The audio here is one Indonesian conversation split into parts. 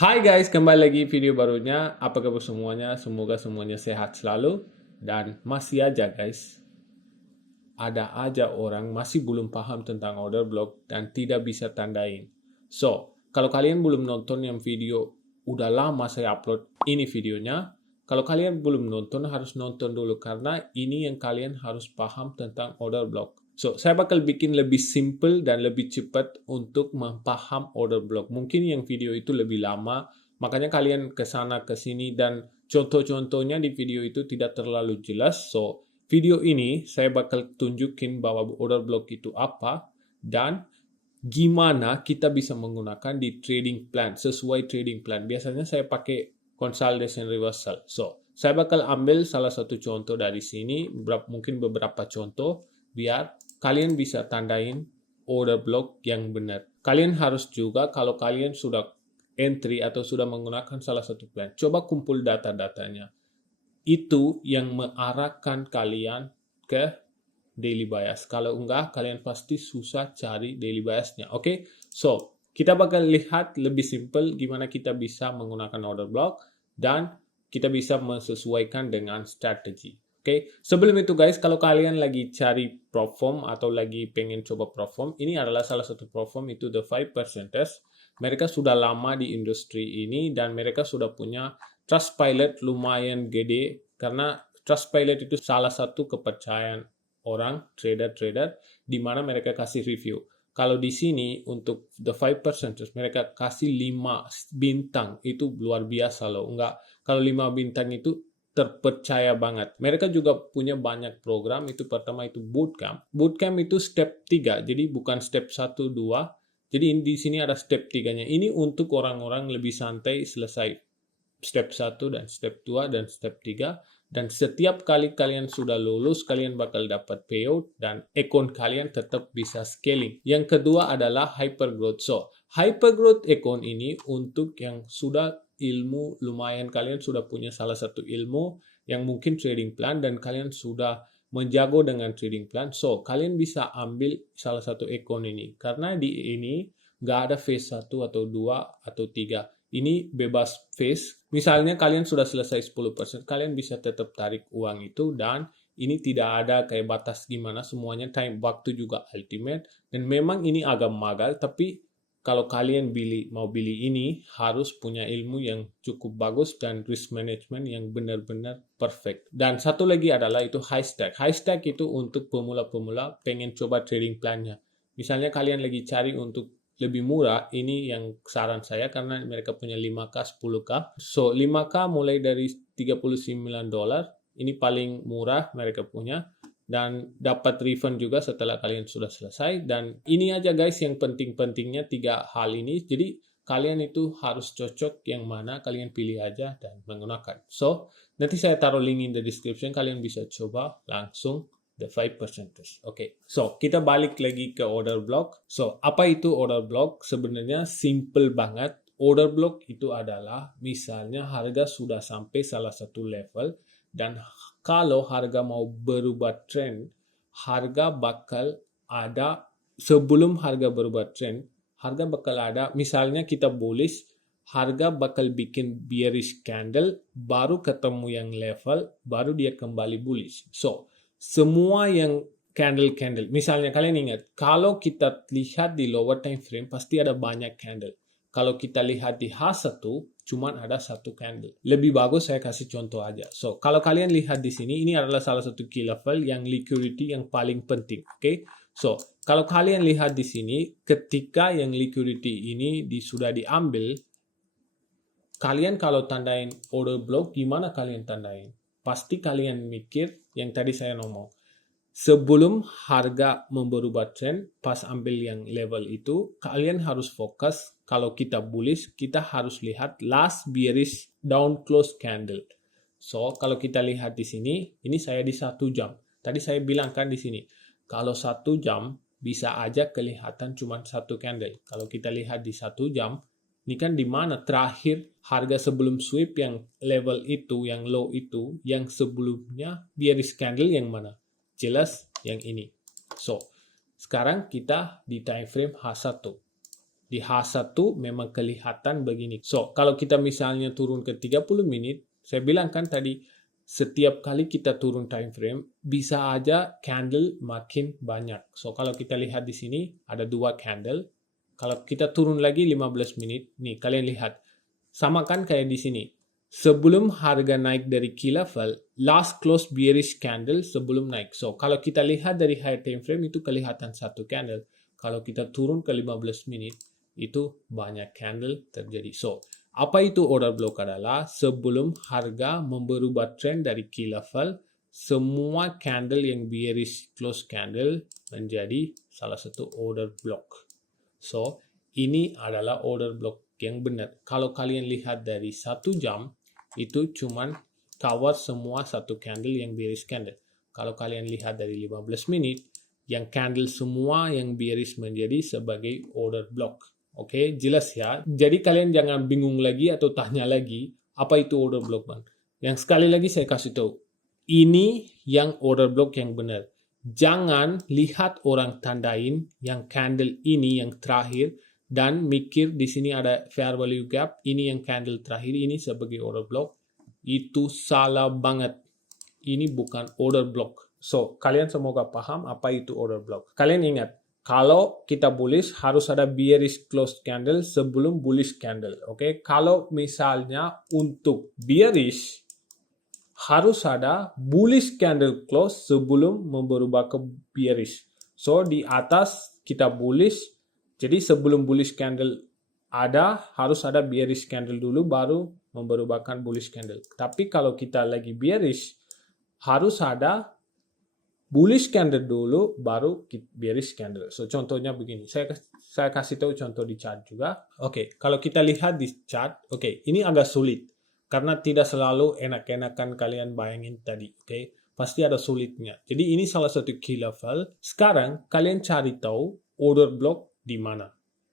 Hai guys, kembali lagi video barunya. Apa kabar semuanya? Semoga semuanya sehat selalu. Dan masih aja guys, ada aja orang masih belum paham tentang order block dan tidak bisa tandain. So, kalau kalian belum nonton yang video udah lama saya upload ini videonya, kalau kalian belum nonton harus nonton dulu karena ini yang kalian harus paham tentang order block. So, saya bakal bikin lebih simple dan lebih cepat untuk memaham order block. Mungkin yang video itu lebih lama, makanya kalian ke sana ke sini dan contoh-contohnya di video itu tidak terlalu jelas. So, video ini saya bakal tunjukin bahwa order block itu apa dan gimana kita bisa menggunakan di trading plan, sesuai trading plan. Biasanya saya pakai consolidation reversal. So, saya bakal ambil salah satu contoh dari sini, mungkin beberapa contoh, biar kalian bisa tandain order block yang benar. Kalian harus juga, kalau kalian sudah entry atau sudah menggunakan salah satu plan, coba kumpul data-datanya. Itu yang mengarahkan kalian ke daily bias. Kalau enggak, kalian pasti susah cari daily biasnya. Oke, so kita bakal lihat lebih simple gimana kita bisa menggunakan order block dan kita bisa menyesuaikan dengan strategi. Oke, sebelum itu guys, kalau kalian lagi cari platform atau lagi pengen coba platform, ini adalah salah satu platform, itu The 5%ers. Mereka sudah lama di industri ini dan mereka sudah punya Trustpilot lumayan gede karena Trustpilot itu salah satu kepercayaan orang trader-trader di mana mereka kasih review. Kalau di sini untuk the 5% mereka kasih 5 bintang, itu luar biasa loh. Enggak, kalau 5 bintang itu terpercaya banget. Mereka juga punya banyak program. Itu pertama itu bootcamp. Bootcamp itu step 3, jadi bukan step 1 2. Jadi di sini ada step 3-nya. Ini untuk orang-orang lebih santai selesai step 1 dan step 2 dan step 3. Dan setiap kali kalian sudah lulus, kalian bakal dapat payout dan akun kalian tetap bisa scaling. Yang kedua adalah hypergrowth. So, hypergrowth akun ini untuk yang sudah ilmu, lumayan kalian sudah punya salah satu ilmu yang mungkin trading plan dan kalian sudah menjago dengan trading plan. So, kalian bisa ambil salah satu akun ini. Karena di ini nggak ada phase 1 atau 2 atau 3. Ini bebas phase. Misalnya kalian sudah selesai 10%, kalian bisa tetap tarik uang itu dan ini tidak ada kayak batas gimana, semuanya time, waktu juga ultimate. Dan memang ini agak magal, tapi kalau kalian mau beli ini harus punya ilmu yang cukup bagus dan risk management yang benar-benar perfect. Dan satu lagi adalah itu high stack. High stack itu untuk pemula-pemula pengen coba trading plannya. Misalnya kalian lagi cari untuk lebih murah, ini yang saran saya karena mereka punya 5K, 10K. So, 5K mulai dari $39. Ini paling murah mereka punya. Dan dapat refund juga setelah kalian sudah selesai. Dan ini aja guys yang penting-pentingnya 3 hal ini. Jadi, kalian itu harus cocok yang mana, kalian pilih aja dan menggunakan. So, nanti saya taruh link in the description. Kalian bisa coba langsung the 5%. Oke, so kita balik lagi ke order block. So, apa itu order block? Sebenarnya simple banget. Order block itu adalah misalnya harga sudah sampai salah satu level dan kalau harga mau berubah trend, harga bakal ada sebelum harga berubah trend, harga bakal ada misalnya kita bullish, harga bakal bikin bearish candle, baru ketemu yang level, baru dia kembali bullish. So, semua yang candle, misalnya kalian ingat, kalau kita lihat di lower time frame pasti ada banyak candle. Kalau kita lihat di H1 cuman ada satu candle. Lebih bagus saya kasih contoh aja. So, kalau kalian lihat di sini, ini adalah salah satu key level yang liquidity yang paling penting. Oke? So, kalau kalian lihat di sini, ketika yang liquidity ini sudah diambil, kalian kalau tandain order block, gimana kalian tandain? Pasti kalian mikir yang tadi saya ngomong. Sebelum harga berubah trend, pas ambil yang level itu, kalian harus fokus. Kalau kita bullish, kita harus lihat last bearish down close candle. So, kalau kita lihat di sini, ini saya di 1 jam. Tadi saya bilang kan di sini, kalau 1 jam bisa aja kelihatan cuma satu candle. Kalau kita lihat di 1 jam, ini kan di mana terakhir harga sebelum sweep yang level itu, yang low itu, yang sebelumnya bearish candle yang mana? Jelas yang ini. So, sekarang kita di time frame H1. Di H1 memang kelihatan begini. So, kalau kita misalnya turun ke 30 menit, saya bilang kan tadi, setiap kali kita turun time frame, bisa aja candle makin banyak. So, kalau kita lihat di sini, ada 2 candle. Kalau kita turun lagi 15 menit, nih kalian lihat. Sama kan kayak di sini. Sebelum harga naik dari key level, last close bearish candle sebelum naik. So, kalau kita lihat dari high time frame, itu kelihatan satu candle. Kalau kita turun ke 15 menit, itu banyak candle terjadi. So, apa itu order block adalah sebelum harga berubah trend dari key level, semua candle yang bearish close candle menjadi salah satu order block. So, ini adalah order block yang benar. Kalau kalian lihat dari 1 jam, itu cuman cover semua satu candle yang bearish candle. Kalau kalian lihat dari 15 menit, yang candle semua yang bearish menjadi sebagai order block. Oke, jelas ya. Jadi kalian jangan bingung lagi atau tanya lagi, apa itu order block, Bang? Yang sekali lagi saya kasih tahu, ini yang order block yang benar. Jangan lihat orang tandain yang candle ini yang terakhir dan mikir di sini ada fair value gap, ini yang candle terakhir ini sebagai order block. Itu salah banget. Ini bukan order block. So, kalian semoga paham apa itu order block. Kalian ingat, kalau kita bullish harus ada bearish closed candle sebelum bullish candle. Oke, kalau misalnya untuk bearish harus ada bullish candle close sebelum berubah ke bearish. So, di atas kita bullish, jadi sebelum bullish candle ada, harus ada bearish candle dulu baru berubahkan bullish candle. Tapi kalau kita lagi bearish, harus ada bullish candle dulu baru bearish candle. So, contohnya begini. Saya kasih tahu contoh di chart juga. Oke, kalau kita lihat di chart, oke, ini agak sulit. Karena tidak selalu enak-enakan kalian bayangin tadi. Oke, pasti ada sulitnya. Jadi, ini salah satu key level. Sekarang, kalian cari tahu order block di mana.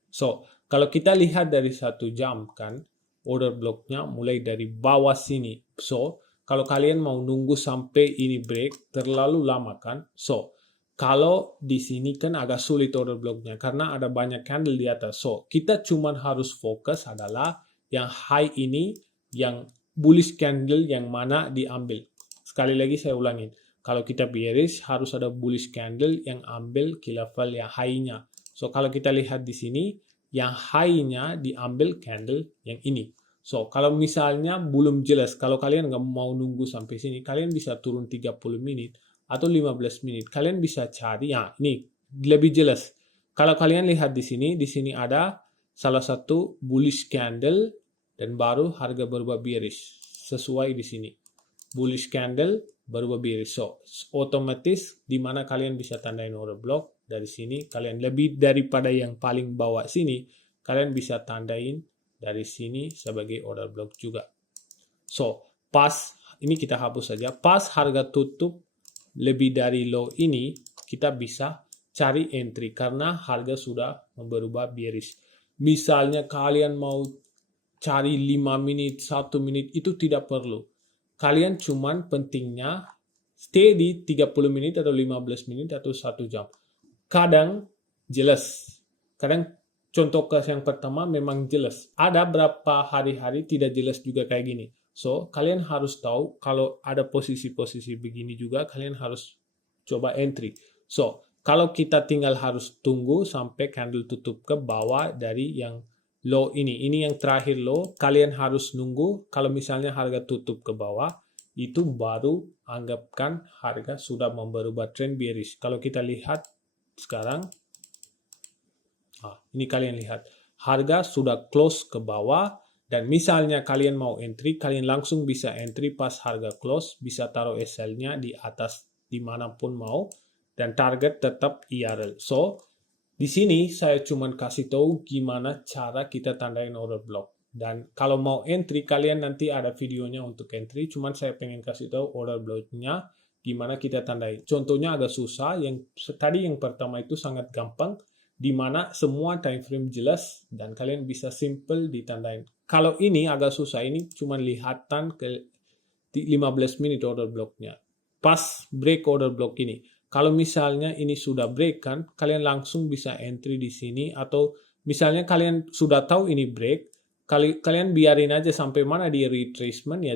So, kalau kita lihat dari 1 jam kan, order blocknya mulai dari bawah sini. So, kalau kalian mau nunggu sampai ini break, terlalu lama kan? So, kalau di sini kan agak sulit order blocknya karena ada banyak candle di atas. So, kita cuma harus fokus adalah yang high ini, yang bullish candle yang mana diambil. Sekali lagi saya ulangin. Kalau kita bearish, harus ada bullish candle yang ambil key level yang high-nya. So, kalau kita lihat di sini, yang high-nya diambil candle yang ini. So, kalau misalnya belum jelas, kalau kalian nggak mau nunggu sampai sini, kalian bisa turun 30 menit atau 15 menit. Kalian bisa cari, ya ini lebih jelas. Kalau kalian lihat di sini ada salah satu bullish candle dan baru harga berubah bearish. Sesuai di sini. Bullish candle berubah bearish. So, otomatis di mana kalian bisa tandain order block, dari sini kalian lebih daripada yang paling bawah sini, kalian bisa tandain dari sini sebagai order block juga. So, pas, ini kita hapus saja. Pas harga tutup lebih dari low ini, kita bisa cari entry karena harga sudah berubah bearish. Misalnya kalian mau cari 5 menit, 1 menit, itu tidak perlu. Kalian cuman pentingnya stay di 30 menit atau 15 menit atau 1 jam. Kadang jelas. Kadang contoh kes yang pertama memang jelas. Ada berapa hari-hari tidak jelas juga kayak gini. So, kalian harus tahu kalau ada posisi-posisi begini juga, kalian harus coba entry. So, kalau kita tinggal harus tunggu sampai candle tutup ke bawah dari yang low ini. Ini yang terakhir low, kalian harus nunggu. Kalau misalnya harga tutup ke bawah, itu baru anggapkan harga sudah berubah trend bearish. Kalau kita lihat sekarang, ini kalian lihat, harga sudah close ke bawah, dan misalnya kalian mau entry, kalian langsung bisa entry pas harga close, bisa taruh SL-nya di atas dimanapun mau, dan target tetap IRL. So, di sini saya cuma kasih tahu gimana cara kita tandain order block. Dan kalau mau entry, kalian nanti ada videonya untuk entry, cuman saya pengen kasih tahu order blocknya, gimana kita tandai. Contohnya agak susah, tadi yang pertama itu sangat gampang, di mana semua time frame jelas dan kalian bisa simple ditandain. Kalau ini agak susah, ini cuma lihatan ke 15 menit order blocknya. Pas break order block ini. Kalau misalnya ini sudah break kan, kalian langsung bisa entry di sini atau misalnya kalian sudah tahu ini break, kalian biarin aja sampai mana di retracement ya,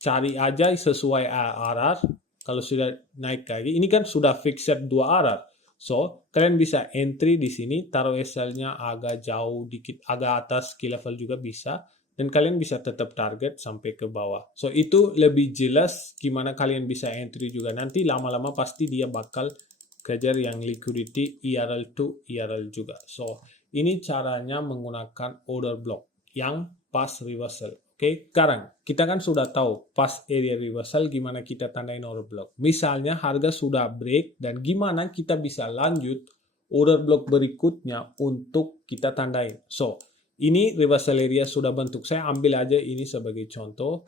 cari aja sesuai RR. Kalau sudah naik lagi, ini kan sudah fixed 2 RR. So, kalian bisa entry di sini, taruh SL-nya agak jauh dikit, agak atas key level juga bisa. Dan kalian bisa tetap target sampai ke bawah. So, itu lebih jelas gimana kalian bisa entry juga. Nanti lama-lama pasti dia bakal kejar yang liquidity ERL to ERL juga. So, ini caranya menggunakan order block yang pas reversal. Oke, sekarang kita kan sudah tahu pas area reversal gimana kita tandain order block. Misalnya harga sudah break dan gimana kita bisa lanjut order block berikutnya untuk kita tandain. So, ini reversal area sudah bentuk. Saya ambil aja ini sebagai contoh.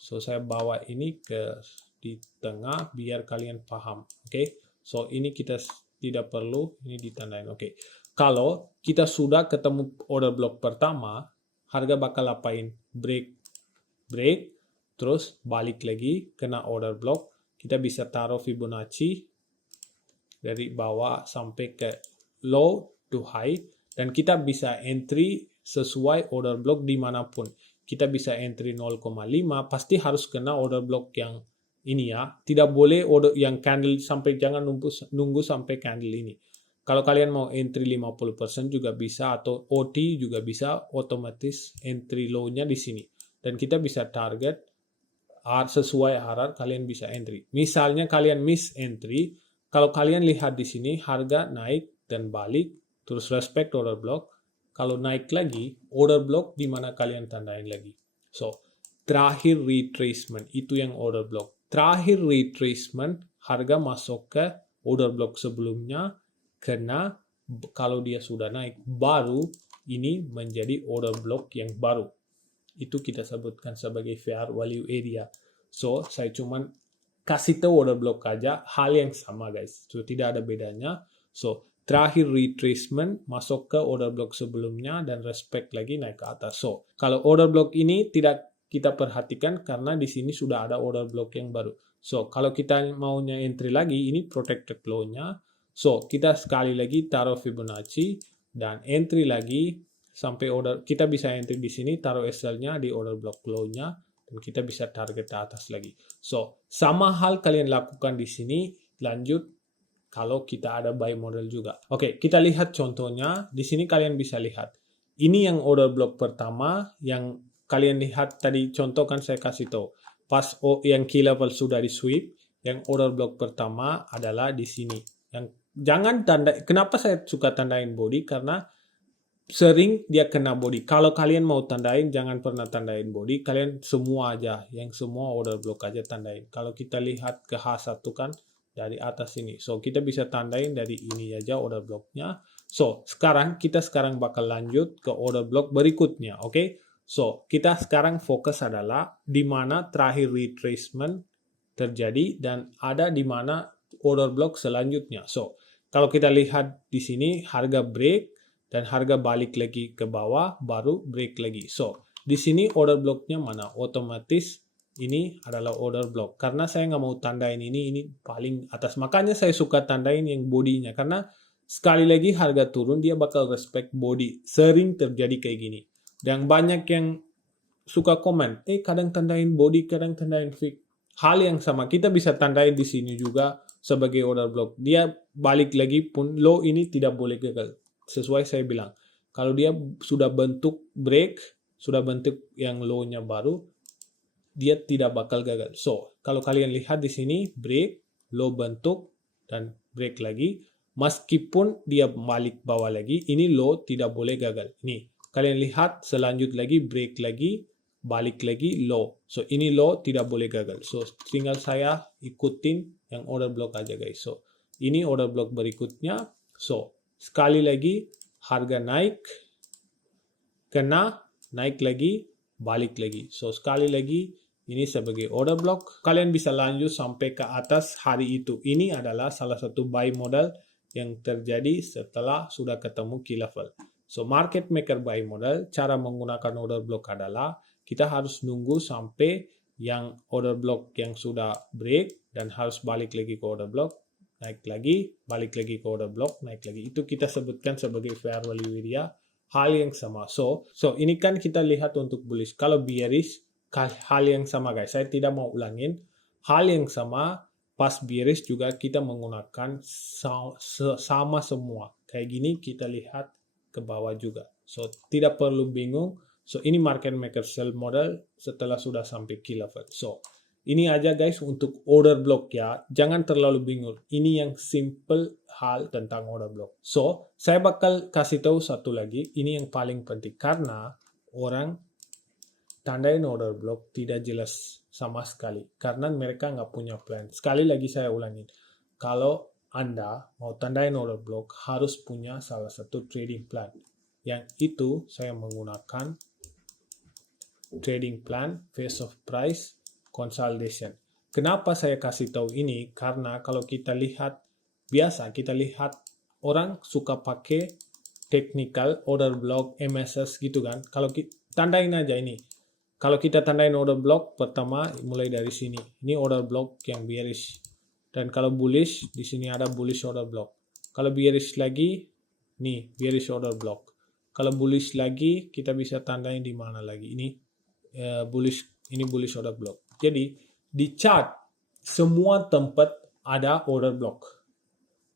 So, saya bawa ini ke di tengah biar kalian paham. Oke, so ini kita tidak perlu ini ditandain. Oke, kalau kita sudah ketemu order block pertama, harga bakal apain? Break, terus balik lagi, kena order block. Kita bisa taruh Fibonacci dari bawah sampai ke low to high. Dan kita bisa entry sesuai order block dimanapun. Kita bisa entry 0,5, pasti harus kena order block yang ini ya. Tidak boleh order yang candle sampai, jangan nunggu sampai candle ini. Kalau kalian mau entry 50% juga bisa, atau OT juga bisa, otomatis entry low-nya di sini. Dan kita bisa target sesuai RR, kalian bisa entry. Misalnya kalian miss entry, kalau kalian lihat di sini harga naik dan balik, terus respect order block. Kalau naik lagi, order block di mana kalian tandain lagi. So, terakhir retracement, itu yang order block. Terakhir retracement, harga masuk ke order block sebelumnya, karena kalau dia sudah naik, baru ini menjadi order block yang baru. Itu kita sebutkan sebagai fair value area. So, saya cuman kasih tahu order block aja, hal yang sama guys. So, tidak ada bedanya. So, terakhir retracement, masuk ke order block sebelumnya, dan respect lagi naik ke atas. So, kalau order block ini tidak kita perhatikan karena di sini sudah ada order block yang baru. So, kalau kita maunya entry lagi, ini protected low-nya. So, kita sekali lagi taruh Fibonacci dan entry lagi sampai order. Kita bisa entry di sini, taruh SL-nya di order block low-nya, dan kita bisa target ke atas lagi. So, sama hal kalian lakukan di sini, lanjut kalau kita ada buy model juga. Oke, kita lihat contohnya. Di sini kalian bisa lihat. Ini yang order block pertama, yang kalian lihat tadi contoh kan saya kasih tahu. Pas yang key level sudah di sweep, yang order block pertama adalah di sini. Yang jangan tanda, kenapa saya suka tandain body? Karena sering dia kena body. Kalau kalian mau tandain, jangan pernah tandain body. Kalian semua aja, yang semua order block aja tandain. Kalau kita lihat ke H1 kan, dari atas ini. So, kita bisa tandain dari ini aja order blocknya. So, kita sekarang bakal lanjut ke order block berikutnya. Oke? So, kita sekarang fokus adalah di mana terakhir retracement terjadi dan ada di mana order block selanjutnya. So, kalau kita lihat di sini harga break dan harga balik lagi ke bawah, baru break lagi. So, di sini order blocknya mana? Otomatis ini adalah order block. Karena saya nggak mau tandain ini paling atas. Makanya saya suka tandain yang bodinya. Karena sekali lagi harga turun, dia bakal respect body. Sering terjadi kayak gini. Dan banyak yang suka komen, kadang tandain body, kadang tandain fix. Hal yang sama, kita bisa tandain di sini juga sebagai order block. Dia balik lagi pun, low ini tidak boleh gagal. Sesuai saya bilang. Kalau dia sudah bentuk break, sudah bentuk yang low-nya baru, dia tidak bakal gagal. So, kalau kalian lihat di sini, break, low bentuk, dan break lagi. Meskipun dia balik bawah lagi, ini low tidak boleh gagal. Nih, kalian lihat selanjut lagi, break lagi, balik lagi, low. So, ini low tidak boleh gagal. So, tinggal saya ikutin yang order block aja guys. So, ini order block berikutnya. So, sekali lagi, harga naik, kena, naik lagi, balik lagi. So, sekali lagi, ini sebagai order block. Kalian bisa lanjut sampai ke atas hari itu. Ini adalah salah satu buy model yang terjadi setelah sudah ketemu key level. So, market maker buy model, cara menggunakan order block adalah kita harus nunggu sampai yang order block yang sudah break dan harus balik lagi ke order block, naik lagi, balik lagi ke order block, naik lagi. Itu kita sebutkan sebagai fair value area hal yang sama. So ini kan kita lihat untuk bullish. Kalau bearish, hal yang sama guys. Saya tidak mau ulangin. Hal yang sama, pas bearish juga kita menggunakan sama semua. Kayak gini kita lihat ke bawah juga. So tidak perlu bingung. So ini market maker sell model setelah sudah sampai key level. So ini aja guys untuk order block ya. Jangan terlalu bingung. Ini yang simple hal tentang order block. So, saya bakal kasih tahu satu lagi. Ini yang paling penting. Karena orang tandain order block tidak jelas sama sekali. Karena mereka nggak punya plan. Sekali lagi saya ulangin. Kalau Anda mau tandain order block, harus punya salah satu trading plan. Yang itu saya menggunakan trading plan, phase of price, consolidation. Kenapa saya kasih tahu ini? Karena kalau kita lihat, biasa kita lihat orang suka pakai technical, order block, MSS gitu kan. Kalau kita tandain aja ini. Kalau kita tandain order block, pertama mulai dari sini. Ini order block yang bearish. Dan kalau bullish, di sini ada bullish order block. Kalau bearish lagi, nih bearish order block. Kalau bullish lagi, kita bisa tandain di mana lagi. Ini bullish order block. Jadi di chart semua tempat ada order block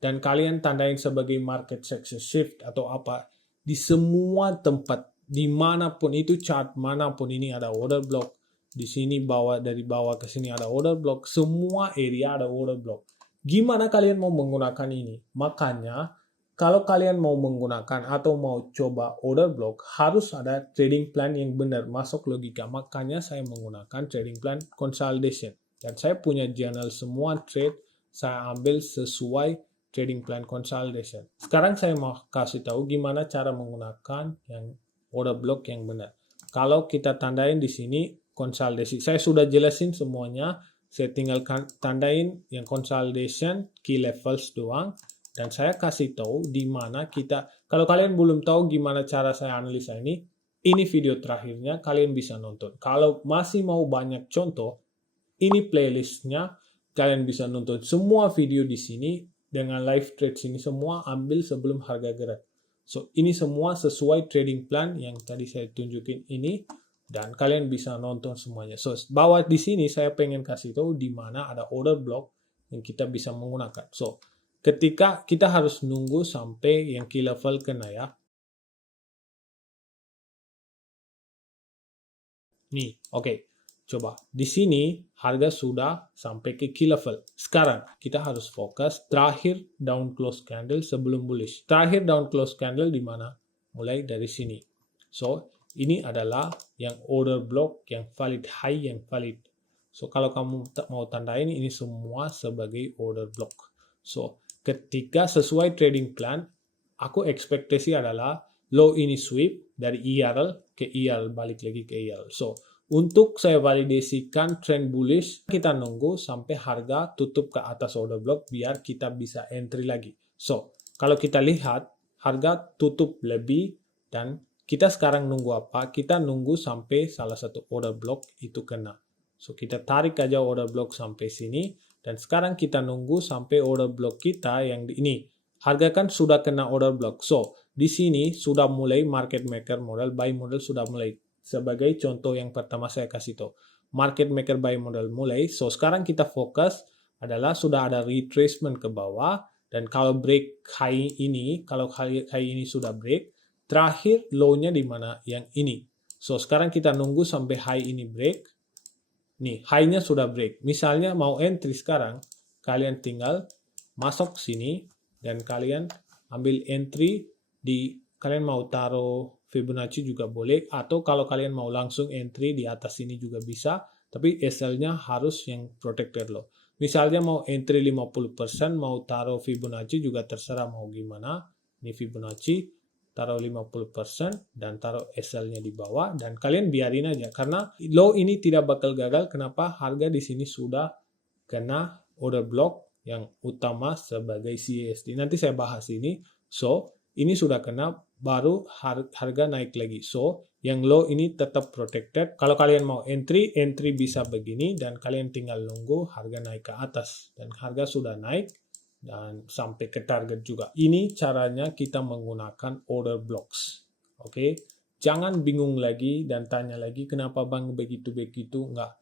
dan kalian tandain sebagai market success shift atau apa di semua tempat dimanapun itu chart manapun ini ada order block. Di sini dari bawah ke sini ada order block, semua area ada order block. Gimana kalian mau menggunakan ini? Makanya kalau kalian mau menggunakan atau mau coba order block, harus ada trading plan yang benar, masuk logika. Makanya saya menggunakan trading plan consolidation. Dan saya punya journal semua trade, saya ambil sesuai trading plan consolidation. Sekarang saya mau kasih tahu gimana cara menggunakan yang order block yang benar. Kalau kita tandain di sini consolidation, saya sudah jelasin semuanya. Saya tinggal tandain yang consolidation, key levels doang. Dan saya kasih tahu di mana kita, kalau kalian belum tahu gimana cara saya analisa ini video terakhirnya, kalian bisa nonton. Kalau masih mau banyak contoh, ini playlistnya, kalian bisa nonton semua video di sini dengan live trade sini semua ambil sebelum harga gerak. So ini semua sesuai trading plan yang tadi saya tunjukin ini dan kalian bisa nonton semuanya. So bawah di sini saya pengen kasih tahu di mana ada order block yang kita bisa menggunakan. So ketika kita harus nunggu sampai yang key level kena ya. Nih, oke. Coba. Di sini harga sudah sampai ke key level. Sekarang kita harus fokus terakhir down close candle sebelum bullish. Terakhir down close candle di mana? Mulai dari sini. So, ini adalah yang order block yang valid, high yang valid. So, kalau kamu mau tandain ini semua sebagai order block. So, ketika sesuai trading plan, aku ekspektasi adalah low ini sweep dari IRL ke IRL, balik lagi ke IRL. So, untuk saya validasikan trend bullish, kita nunggu sampai harga tutup ke atas order block biar kita bisa entry lagi. So, kalau kita lihat, harga tutup lebih dan kita sekarang nunggu apa? Kita nunggu sampai salah satu order block itu kena. So, kita tarik aja order block sampai sini. Dan sekarang kita nunggu sampai order block kita yang ini. Harga kan sudah kena order block. So, di sini sudah mulai market maker model, buy model sudah mulai. Sebagai contoh yang pertama saya kasih tahu. Market maker buy model mulai. So, sekarang kita fokus adalah sudah ada retracement ke bawah. Dan kalau break high ini, kalau high ini sudah break, terakhir low-nya di mana? Yang ini. So, sekarang kita nunggu sampai high ini break. Nih, high-nya sudah break. Misalnya mau entry sekarang, kalian tinggal masuk sini dan kalian ambil entry kalian mau taruh Fibonacci juga boleh, atau kalau kalian mau langsung entry di atas sini juga bisa, tapi SL-nya harus yang protected low. Misalnya mau entry 50%, mau taruh Fibonacci juga terserah mau gimana. Ini Fibonacci, taruh 50% dan taruh SL-nya di bawah dan kalian biarin aja karena low ini tidak bakal gagal. Kenapa? Harga di sini sudah kena order block yang utama sebagai CASD. Nanti saya bahas ini. So, ini sudah kena, baru harga naik lagi. So, yang low ini tetap protected. Kalau kalian mau entry bisa begini dan kalian tinggal nunggu harga naik ke atas. Dan harga sudah naik dan sampai ke target juga. Ini caranya kita menggunakan order blocks. Oke, jangan bingung lagi dan tanya lagi kenapa bang begitu-begitu. Enggak.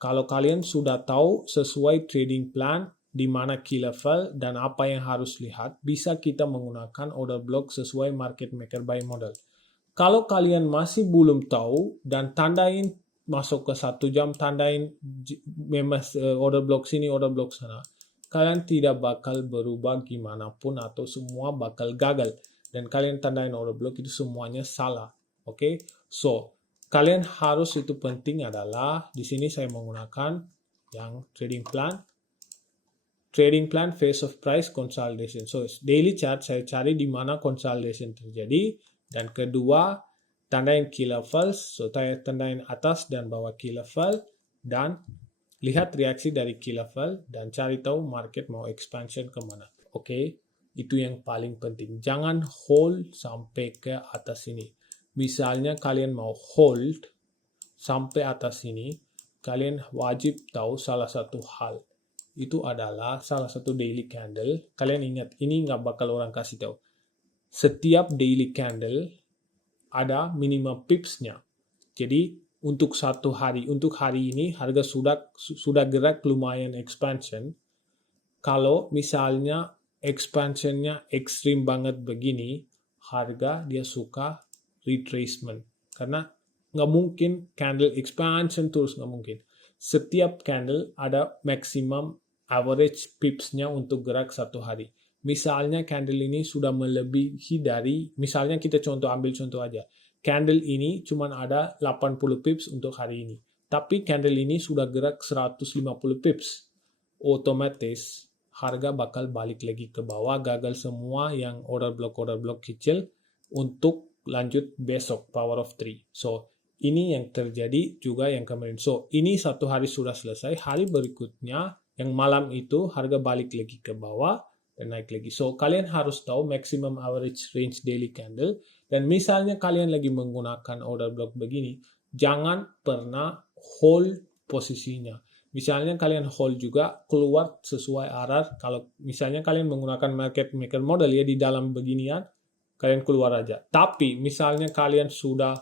Kalau kalian sudah tahu sesuai trading plan di mana key level dan apa yang harus lihat, bisa kita menggunakan order block sesuai market maker buy model. Kalau kalian masih belum tahu dan tandain masuk ke 1 jam, tandain order block sini, order block sana, kalian tidak bakal berubah gimana pun atau semua bakal gagal. Dan kalian tandain order block itu semuanya salah. Oke, so kalian harus, itu penting adalah di sini saya menggunakan yang trading plan. Trading plan phase of price consolidation. So daily chart saya cari di mana consolidation terjadi, dan kedua tandain key levels. So saya tandain atas dan bawah key level dan lihat reaksi dari key level dan cari tahu market mau expansion kemana. Oke, itu yang paling penting. Jangan hold sampai ke atas ini. Misalnya kalian mau hold sampai atas ini, kalian wajib tahu salah satu hal. Itu adalah salah satu daily candle. Kalian ingat, ini nggak bakal orang kasih tahu. Setiap daily candle ada minimum pipsnya. Jadi untuk satu hari, untuk hari ini harga sudah gerak lumayan expansion. Kalau misalnya expansionnya ekstrim banget begini, harga dia suka retracement. Karena nggak mungkin candle expansion terus, nggak mungkin. Setiap candle ada maximum average pipsnya untuk gerak satu hari. Misalnya candle ini sudah melebihi dari, misalnya kita ambil contoh aja. Candle ini cuma ada 80 pips untuk hari ini. Tapi candle ini sudah gerak 150 pips. Otomatis harga bakal balik lagi ke bawah, gagal semua yang order block kecil untuk lanjut besok power of 3. So ini yang terjadi juga yang kemarin. So ini satu hari sudah selesai, hari berikutnya yang malam itu harga balik lagi ke bawah dan naik lagi. So kalian harus tahu maximum average range daily candle, dan misalnya kalian lagi menggunakan order block begini, jangan pernah hold posisinya. Misalnya kalian hold juga keluar sesuai RR. Kalau misalnya kalian menggunakan market maker model ya di dalam beginian, kalian keluar aja. Tapi misalnya kalian sudah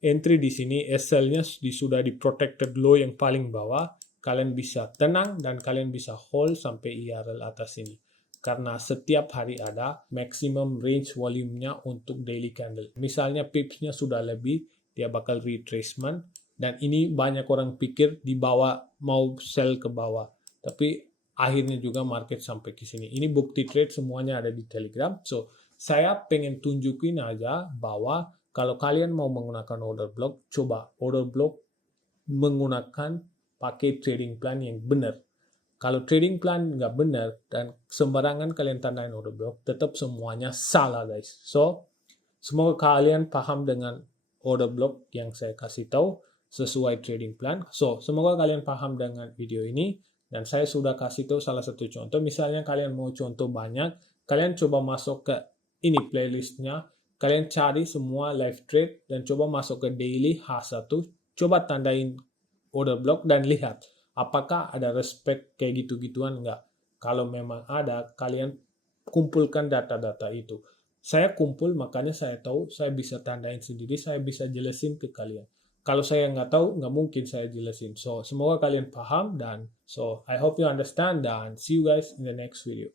entry di sini, SL-nya sudah di protected low yang paling bawah, kalian bisa tenang dan kalian bisa hold sampai IRL atas ini. Karena setiap hari ada maximum range volume-nya untuk daily candle. Misalnya pips-nya sudah lebih, dia bakal retracement. Dan ini banyak orang pikir di bawah mau sell ke bawah. Tapi akhirnya juga market sampai ke sini. Ini bukti trade semuanya ada di Telegram. So, saya pengen tunjukin aja bahwa kalau kalian mau menggunakan order block, coba order block menggunakan pakai trading plan yang benar. Kalau trading plan nggak benar dan sembarangan kalian tandain order block, tetap semuanya salah guys. So, semoga kalian paham dengan order block yang saya kasih tahu sesuai trading plan. So, semoga kalian paham dengan video ini. Dan saya sudah kasih tahu salah satu contoh. Misalnya kalian mau contoh banyak, kalian coba masuk ke ini playlistnya. Kalian cari semua live trade dan coba masuk ke daily H1. Coba tandain order block dan lihat apakah ada respect kayak gitu-gituan enggak. Kalau memang ada, kalian kumpulkan data-data itu. Saya kumpul, makanya saya tahu, saya bisa tandain sendiri, saya bisa jelasin ke kalian. Kalau saya nggak tahu, nggak mungkin saya jelasin. So, semoga kalian paham dan so, I hope you understand dan see you guys in the next video.